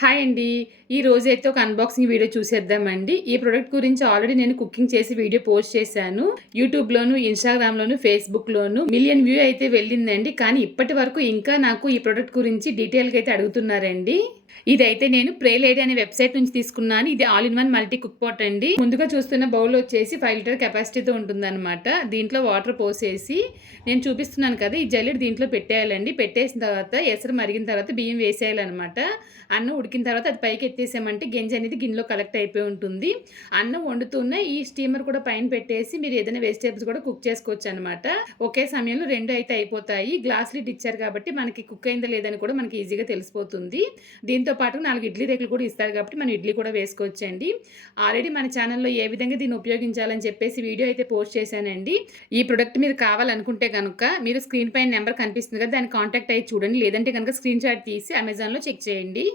Hi అండి. ఈ రోజైతే ఒక అన్బాక్సింగ్ వీడియో చూసేద్దామండి. ఈ ప్రోడక్ట్ గురించి ఆల్రెడీ నేను కుకింగ్ చేసి వీడియో పోస్ట్ చేశాను. యూట్యూబ్లోను ఇన్స్టాగ్రామ్లోను ఫేస్బుక్లోను మిలియన్ వ్యూ అయితే వెళ్ళిందండి. కానీ ఇప్పటి వరకు ఇంకా నాకు ఈ ప్రోడక్ట్ గురించి డీటెయిల్గా అయితే అడుగుతున్నారండి. ఇదైతే నేను ప్రే లేడీ అనే వెబ్సైట్ నుంచి తీసుకున్నాను. ఇది all in one multi cook pot అండి. ముందుగా చూస్తున్న బౌల్ వచ్చేసి ఫైవ్ లీటర్ కెపాసిటీతో ఉంటుందన్నమాట. దీంట్లో వాటర్ పోసేసి నేను చూపిస్తున్నాను కదా ఈ జల్లెడ దీంట్లో పెట్టేయాలండి. పెట్టేసిన తర్వాత ఎసరు మరిగిన తర్వాత బియ్యం వేసేయాలన్నమాట. అన్నం ఉడికిన తర్వాత అది పైకి ఎత్తేసామంటే గింజ అనేది గిన్నెలో కలెక్ట్ అయిపోయి ఉంటుంది. అన్నం వండుతూనే ఈ స్టీమర్ కూడా పైన పెట్టేసి మీరు ఏదైనా వెజిటేబుల్స్ కూడా కుక్ చేసుకోవచ్చు అనమాట ఒకే సమయంలో రెండు అయితే అయిపోతాయి. గ్లాస్ లిట్ ఇచ్చారు కాబట్టి మనకి కుక్ అయిందా లేదని కూడా మనకి ఈజీగా తెలిసిపోతుంది. దీంతో పాటు నాలుగు ఇడ్లీ రేకులు కూడా ఇస్తారు కాబట్టి మనం ఇడ్లీ కూడా వేసుకోవచ్చండి. ఆల్రెడీ మన ఛానల్లో ఏ విధంగా దీన్ని ఉపయోగించాలని చెప్పేసి వీడియో అయితే పోస్ట్ చేశానండి. ఈ ప్రొడక్ట్ మీరు కావాలనుకుంటే కనుక మీరు స్క్రీన్ పైన నెంబర్ కనిపిస్తుంది కదా దాన్ని కాంటాక్ట్ అయ్యి చూడండి. లేదంటే కనుక స్క్రీన్ షాట్ తీసి అమెజాన్లో చెక్ చేయండి.